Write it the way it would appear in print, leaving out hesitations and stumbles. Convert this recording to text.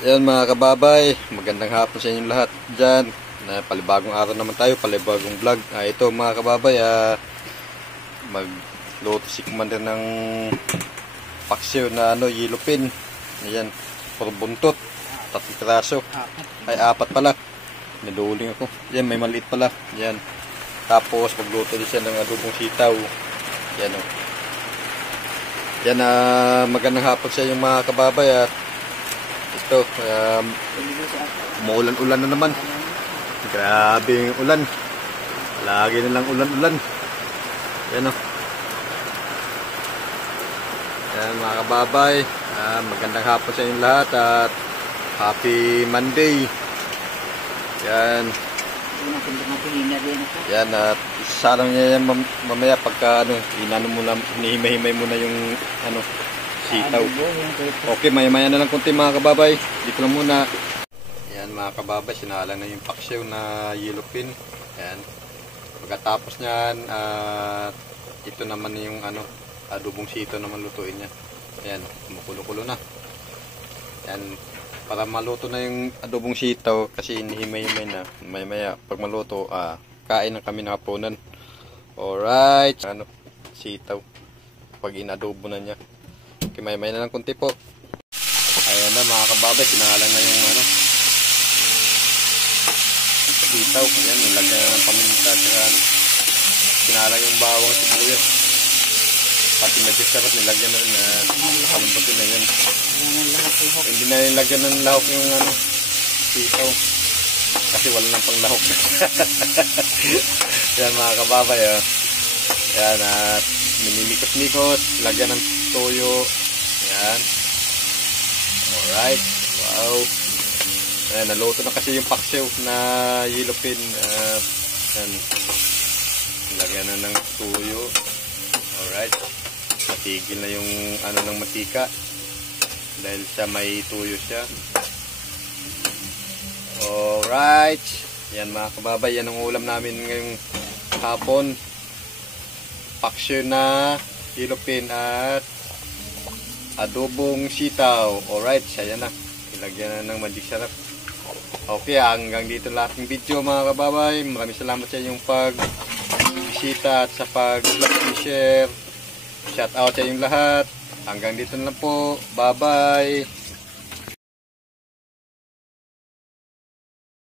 Ayan mga kababay, magandang hapon sa inyong lahat dyan. Palibagong araw naman tayo, palibagong vlog. Ito mga kababay, magluto si Commander ng paksiw na yellow pin. Ayan, puro buntot, 3 piraso. Ay 4 pala, naduling ako. Ayan, may maliit pala. Ayan, tapos magluto din siya ng adobong sitaw. Ayan o. Ayan, magandang hapon sa inyong mga kababay at ito, umuulan-ulan na naman. Grabe yung ulan. Lagi na lang ulan-ulan. Yan o. Yan mga kababay. Magandang hapon sa inyong lahat at happy Monday. Yan. Yan at salang niya yan mamaya pagka hinihimay-himay muna yung sitaw. Okay, maya-maya na lang konti mga kababay. Dito lang muna. Yan mga kababay, sinalang na yung paksiw na yellow pin. Yan. Pagkatapos nyan, ito naman yung adobong sitaw naman lutuin niya. Yan, kumukulo-kulo na. Yan, para maluto na yung adobong sitaw kasi inihimay-himay na. Maya-maya, pag maluto, kain na kami ng hapunan. Alright, sitaw. Pag inadobo na niya. Okay, may na lang kunti po. Ayan na mga kababay, sinalang na yung sitaw. Ayan, nilagyan na ng paminta saka sinalang yung bawang sibuyas. Pati medyo sarap, nilagyan na rin na kalambutin na yun. Hindi na nilagyan ng lahok yung sitaw. Kasi wala nang pang lahok. Ayan mga kababay, ayan, at minimikos-mikos, lagyan ng toyo. Ayan. Alright. Wow. Ayan, naluto na kasi yung paksiw na yellow pin. Ayan. Lagyan na ng toyo. Alright. Matigil na yung ng matika. Dahil sa may toyo siya. Alright. Ayan mga kababay. Yan ang ulam namin ngayong hapon. Paksiw na yellow pin at adobong sitaw. Alright, saya na. Ilagyan na ng magic sarap. Okay, hanggang dito lang ating video mga kababay. Maraming salamat sa inyong pagbisita at sa pag-like, share. Shout out sa inyong lahat. Hanggang dito na lang po. Bye bye.